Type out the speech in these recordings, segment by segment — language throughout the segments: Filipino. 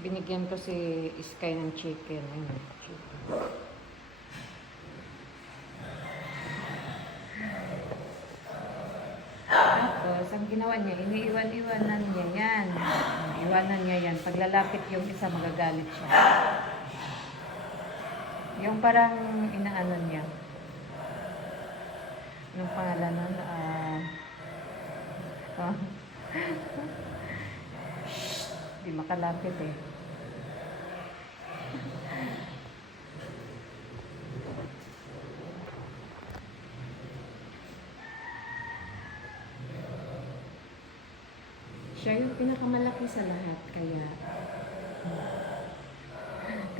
Binigyan ko si Sky ng chicken. Ayun, chicken. Tapos, ang ginawa niya, iniiwan-iwanan niya yan. Iwanan niya yan. Paglalapit yung isa, magagalit siya. Yung parang inaano niya. Anong pangalan nun? Ah... oh. Di makalapit eh. Siya yung pinakamalaki sa lahat, kaya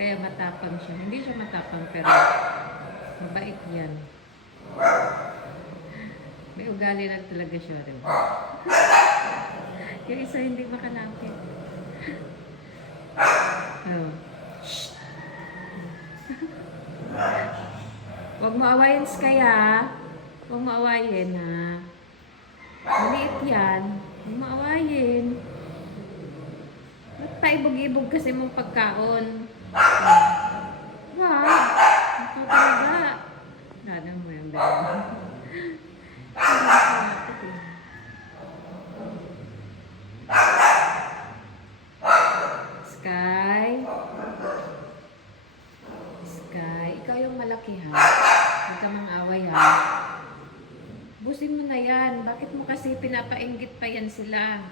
kaya matapang siya. Hindi siya matapang pero mabait yan. May ugali lang talaga siya rin. Yung isa hindi makalapit. Oh. Huwag mo awayin, ha? Huwag mo awayin, ha? Maliit yan. Huwag mo awayin. Ba't paibog-ibog kasi mong pagkaon? Wow! Ikaw talaga. Nada mo yung bebe. Sky? Sky, ikaw yung malaki ha. Huwag ka mang away ha. Busin mo na yan. Bakit mo kasi pinapainggit pa yan sila?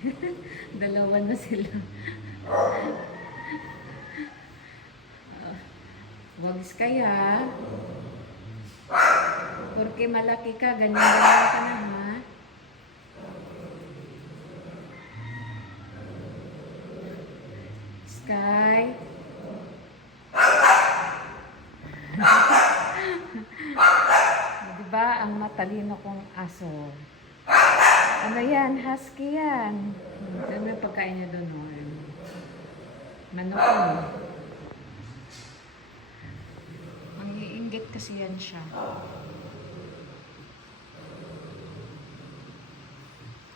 Dalawa na sila. Ah, Huwag kaya. Porque malaki ka, ganyan-ganyan ka na ha. Sky. Di ba ang matalino kong aso? Ano yan? Husky yan. Ano yung pagkain niya doon? Oh? Manok yun. Mangiinggit kasi yan siya.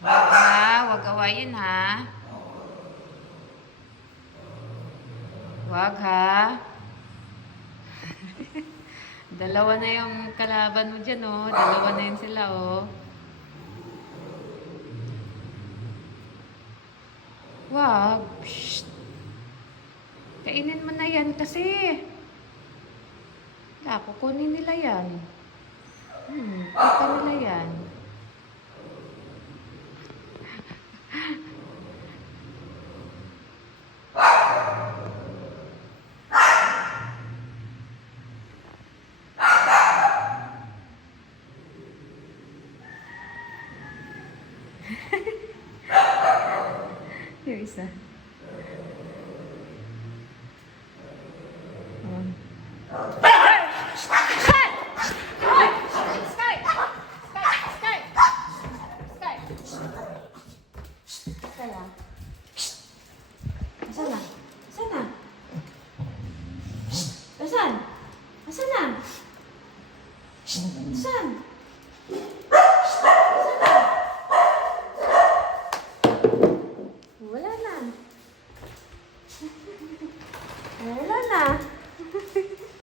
Wag ha, wag awayin ha. Wag ha. Dalawa na yung kalaban mo dyan, oh. Dalawa na yun sila, oh. Wag. Psst. Kainin mo na yan kasi. Wala, kukunin nila yan. Hmm, kita nila yan. Isa. Um, Kaya. Asan na? Asan na? Asan? Asan? Asan?